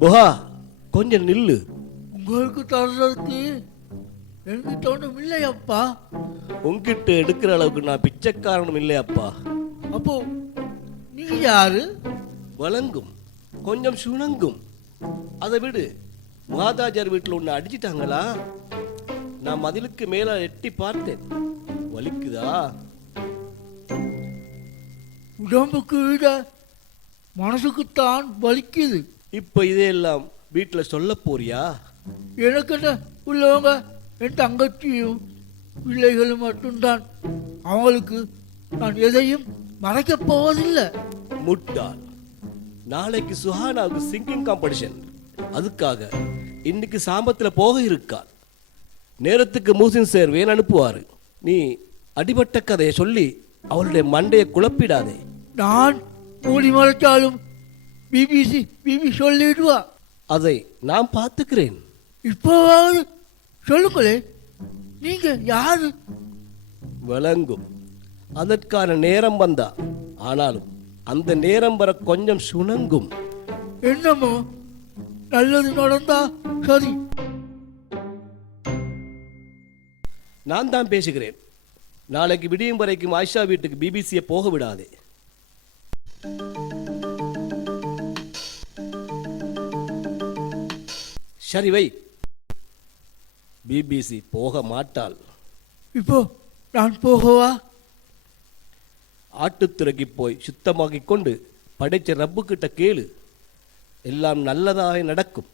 புகா கொஞ்சம் நில்லு. உங்களுக்கு தர்றதுக்கு எனக்கு தோணும் இல்லையப்பா. உங்ககிட்ட எடுக்கிற அளவுக்கு நான் பிச்சைக்காரனும் இல்லையப்பா. அப்போ நீங்க யாரு? வழங்கும் கொஞ்சம் சுணங்கும். அதை விடு, மாதாஜர் வீட்டில் ஒன்று அடிச்சிட்டாங்களா? நான் மதிலுக்கு மேல எட்டி பார்த்தேன். வலிக்குதா? உடம்புக்கு விட மனசுக்குத்தான் வலிக்குது. இப்ப இதையெல்லாம் வீட்டில் சொல்ல போறியா? எனக்கு என்ன உள்ளவங்க என் தங்கச்சியும் பிள்ளைகளும் மட்டும்தான். அவங்களுக்கு நான் எதையும் மறைக்கப் போவதில்லை. முட்டாள். நாளைக்கு சுஹானாவுக்கு சிங்கிங் காம்படிஷன். அதுக்காக இன்னைக்கு சாம்பத்தில் போக இருக்காள். நேரத்துக்கு மூசின் சார் வேன் அனுப்புவாரு. நீ அடிபட்ட கதையை சொல்லி அவளுடைய மண்டையை குழப்பிடாதே. நான் மூடி மறைச்சாலும் பிபி சொல்லிடுவா. அதை நான் பார்த்துக்கிறேன். இப்போவாவது சொல்லுங்களே, நீங்க யாரு? விளங்கும். அதற்கான நேரம் வந்தா. ஆனாலும் அந்த நேரம் வர கொஞ்சம் சுணங்கும். என்னமோ நல்லது நடந்தா சரி. நான் தான் பேசுகிறேன். நாளைக்கு விடியும் வரைக்கும் ஆயிஷா வீட்டுக்கு பிபிசியை போக விடாதே. சரி வை. பிபிசி போக மாட்டாள். இப்போ நான் போகவா? ஆட்டுத்துறைக்கு போய் சுத்தமாக்கிக் கொண்டு படைச்ச ரப்பு கிட்ட கேளு. எல்லாம் நல்லதாக நடக்கும்.